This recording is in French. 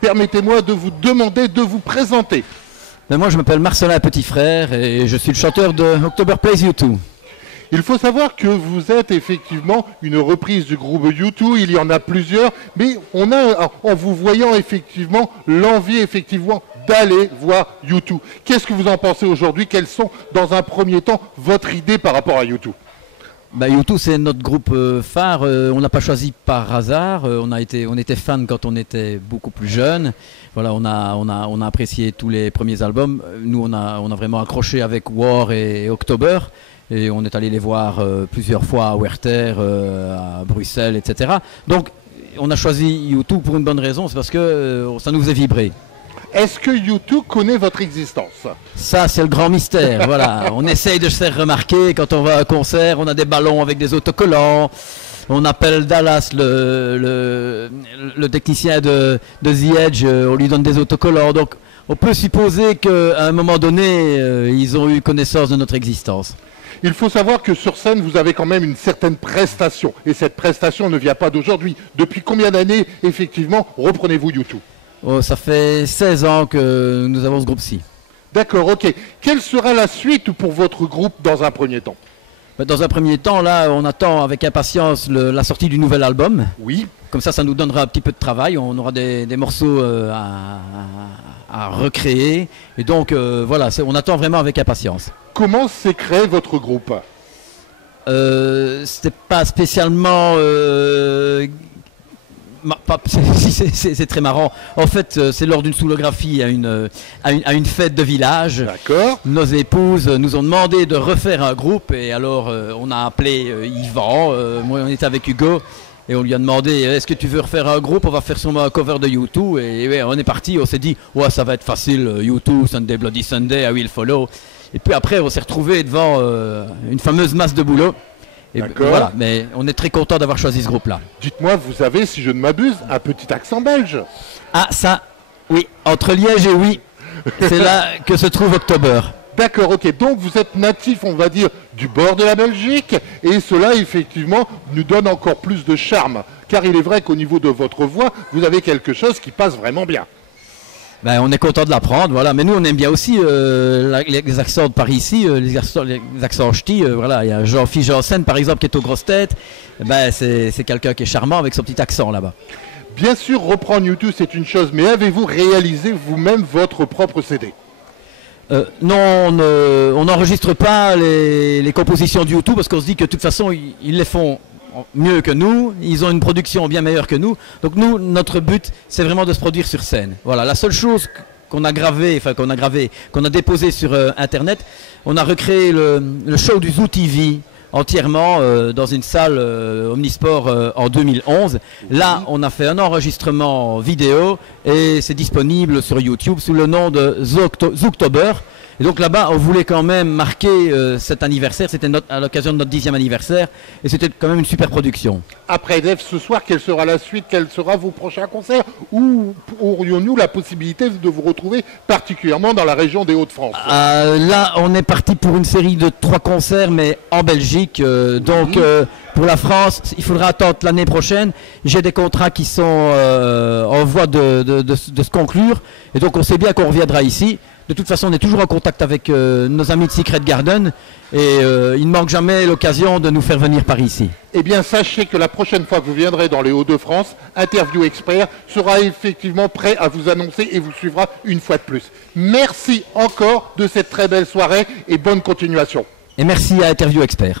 permettez-moi de vous demander de vous présenter. Ben moi, je m'appelle Marcelin Petit-Frère et je suis le chanteur de October Plays U2. Il faut savoir que vous êtes effectivement une reprise du groupe U2, il y en a plusieurs, mais on a, en vous voyant effectivement, l'envie effectivement d'aller voir U2. Qu'est-ce que vous en pensez aujourd'hui? Quelles sont, dans un premier temps, votre idée par rapport à U2? Bah, U2, c'est notre groupe phare. On l'a pas choisi par hasard. On était fans quand on était beaucoup plus jeunes. Voilà, on a apprécié tous les premiers albums. Nous, on a vraiment accroché avec War et October. Et on est allé les voir plusieurs fois à Werther, à Bruxelles, etc. Donc, on a choisi U2 pour une bonne raison, c'est parce que ça nous faisait vibrer. Est-ce que U2 connaît votre existence? Ça, c'est le grand mystère. Voilà, on essaye de se faire remarquer quand on va à un concert. On a des ballons avec des autocollants. On appelle Dallas, le technicien de The Edge. On lui donne des autocollants. Donc, on peut supposer qu'à un moment donné, ils ont eu connaissance de notre existence. Il faut savoir que sur scène, vous avez quand même une certaine prestation. Et cette prestation ne vient pas d'aujourd'hui. Depuis combien d'années, effectivement, reprenez-vous U2? Oh, ça fait 16 ans que nous avons ce groupe-ci. D'accord, ok. Quelle sera la suite pour votre groupe dans un premier temps? Dans un premier temps, là, on attend avec impatience la sortie du nouvel album. Oui. Comme ça nous donnera un petit peu de travail. On aura des morceaux à recréer. Et donc, voilà, on attend vraiment avec impatience. Comment s'est créé votre groupe? C'était pas spécialement... c'est très marrant. En fait, c'est lors d'une soûlographie à une fête de village. D'accord. Nos épouses nous ont demandé de refaire un groupe. Et alors, on a appelé Yvan. Moi, on était avec Hugo. Et on lui a demandé, est-ce que tu veux refaire un groupe? On va faire sûrement un cover de U2. Et ouais, on est parti, on s'est dit, ouais, ça va être facile, U2, Sunday Bloody Sunday, I Will Follow. Et puis après, on s'est retrouvé devant une fameuse masse de boulot. Et voilà, mais on est très content d'avoir choisi ce groupe-là. Dites-moi, vous avez, si je ne m'abuse, un petit accent belge? Ah, ça, oui, entre Liège et oui, c'est là que se trouve October. D'accord, ok. Donc vous êtes natif, on va dire, du bord de la Belgique, et cela, effectivement, nous donne encore plus de charme. Car il est vrai qu'au niveau de votre voix, vous avez quelque chose qui passe vraiment bien. Ben, on est content de l'apprendre, voilà. Mais nous, on aime bien aussi les accents de par ici, les accents ch'tis. Voilà, il y a Jean-Philippe Janssen, par exemple, qui est aux grosses têtes. Ben, c'est quelqu'un qui est charmant avec son petit accent là-bas. Bien sûr, reprendre YouTube, c'est une chose, mais avez-vous réalisé vous-même votre propre CD? Non, on n'enregistre pas les compositions du YouTube parce qu'on se dit que de toute façon, ils les font mieux que nous, ils ont une production bien meilleure que nous. Donc nous, notre but, c'est vraiment de se produire sur scène. Voilà, la seule chose qu'on a déposé sur Internet, on a recréé le show du Zoo TV entièrement dans une salle Omnisport en 2011. Là, on a fait un enregistrement vidéo et c'est disponible sur YouTube sous le nom de Zooktober. Et donc là-bas, on voulait quand même marquer cet anniversaire. C'était à l'occasion de notre 10e anniversaire. Et c'était quand même une super production. Après Dave, ce soir, quelle sera la suite? Quels seront vos prochains concerts? Où aurions-nous la possibilité de vous retrouver particulièrement dans la région des Hauts-de-France? Là, on est parti pour une série de 3 concerts, mais en Belgique. Pour la France, il faudra attendre l'année prochaine. J'ai des contrats qui sont en voie de se conclure. Et donc, on sait bien qu'on reviendra ici. De toute façon, on est toujours en contact avec nos amis de Secret Garden et il ne manque jamais l'occasion de nous faire venir par ici. Eh bien, sachez que la prochaine fois que vous viendrez dans les Hauts-de-France, Interview Expert sera effectivement prêt à vous annoncer et vous suivra une fois de plus. Merci encore de cette très belle soirée et bonne continuation. Et merci à Interview Expert.